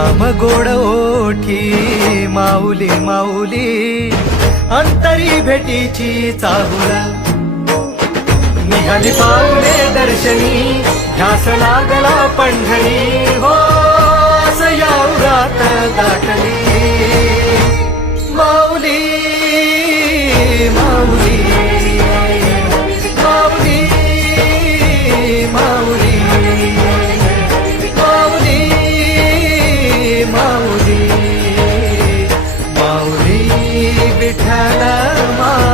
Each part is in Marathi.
नाम गोड ओठी माऊली माऊली. अंतरी भेटीची चाहुला निघाली पावले दर्शनी ध्यास लागला पंढरी. हो असं या उरात दाटली. विठ्ठल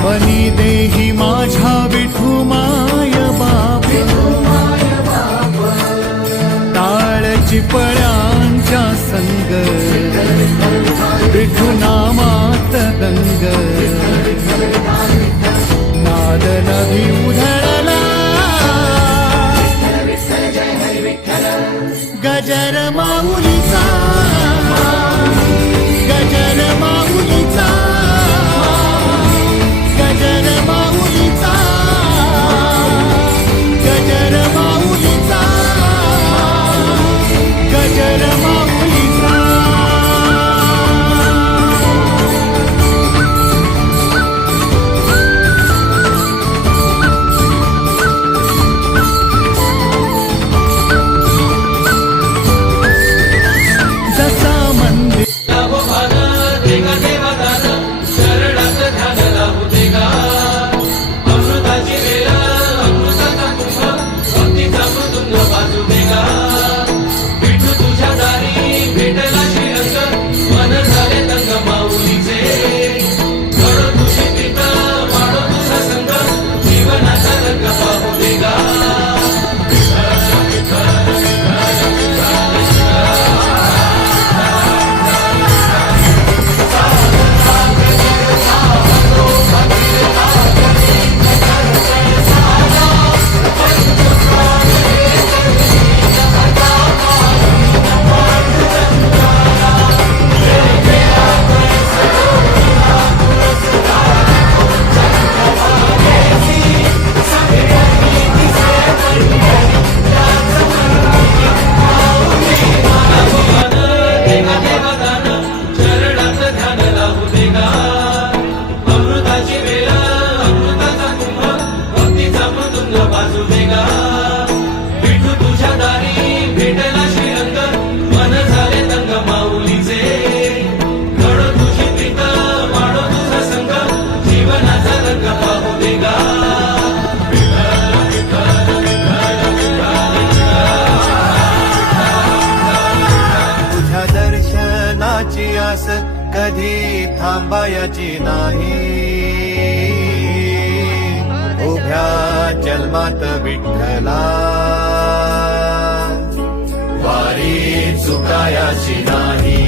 थाप देही माझ्या विठू विठू तुझ्या दारी भेटला श्रीरंग. मन झाले तंग माऊलीचे. तुझी प्रीत तुझा संग. जीवनाचा रंग पाहू दे गा तुझ्या दर्शनाची आस कधी थांबायची नाही. उभ्या जन्मात विठ्ठला. वारी चुकायाची नाही.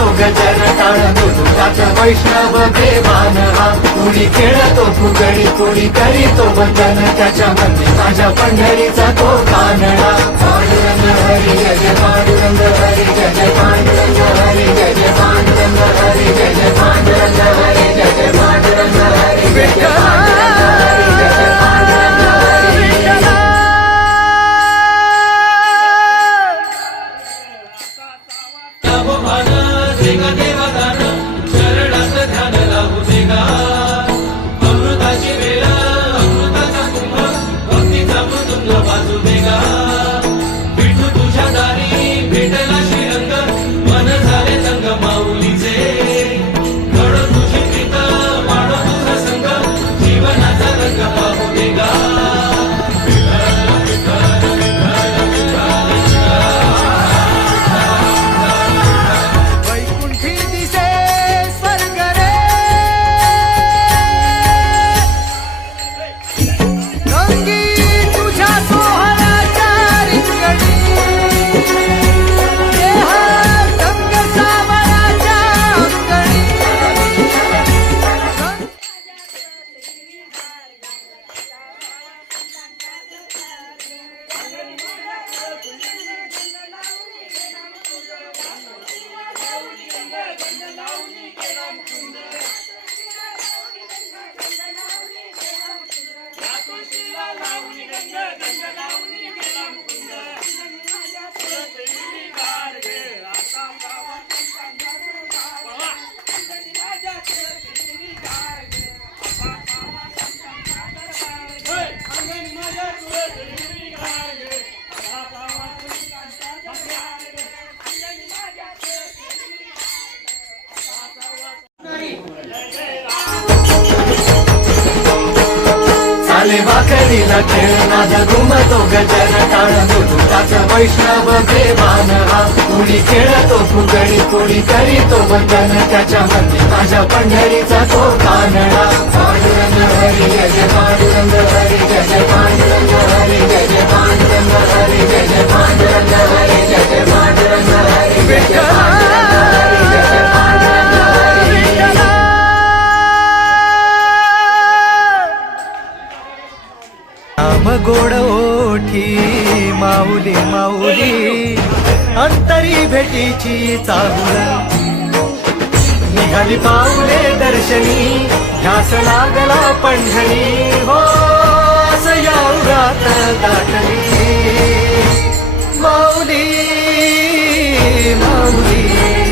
घुमतो गजर टाळ वैष्णव देवान. हा कुणी खेळतो फुगडी कुणी करीतो बंधन त्याच्या मध्ये माझ्या पंढरीचा तो कानडा पांडुरंग हरी गज पांडुरंग हरी गज पांडुरंग हरी गज पांडुरंग हरी गज पांडुरंग हरी गज पांडुरंग हरी गज पांडुरंग Amen. राजा घुमतो गजर टाळ दुकाच वैष्णव देवान. हा कुणी खेळतो फुगडी कुणी करीतो वंदन. त्याच्या मध्ये माझ्या पंढरीचा तो कानडा. पांडुरंग हरी गज पांडुरंग हरी गज पांडुरंग हरी गज पांडुरंग हरी गज पांडुरंग हरी गज पांडुरंग मार्गाची चाहूल. निघाली पाऊले दर्शनी घास लागला पंढरी. हो या दाटली माऊली माऊली.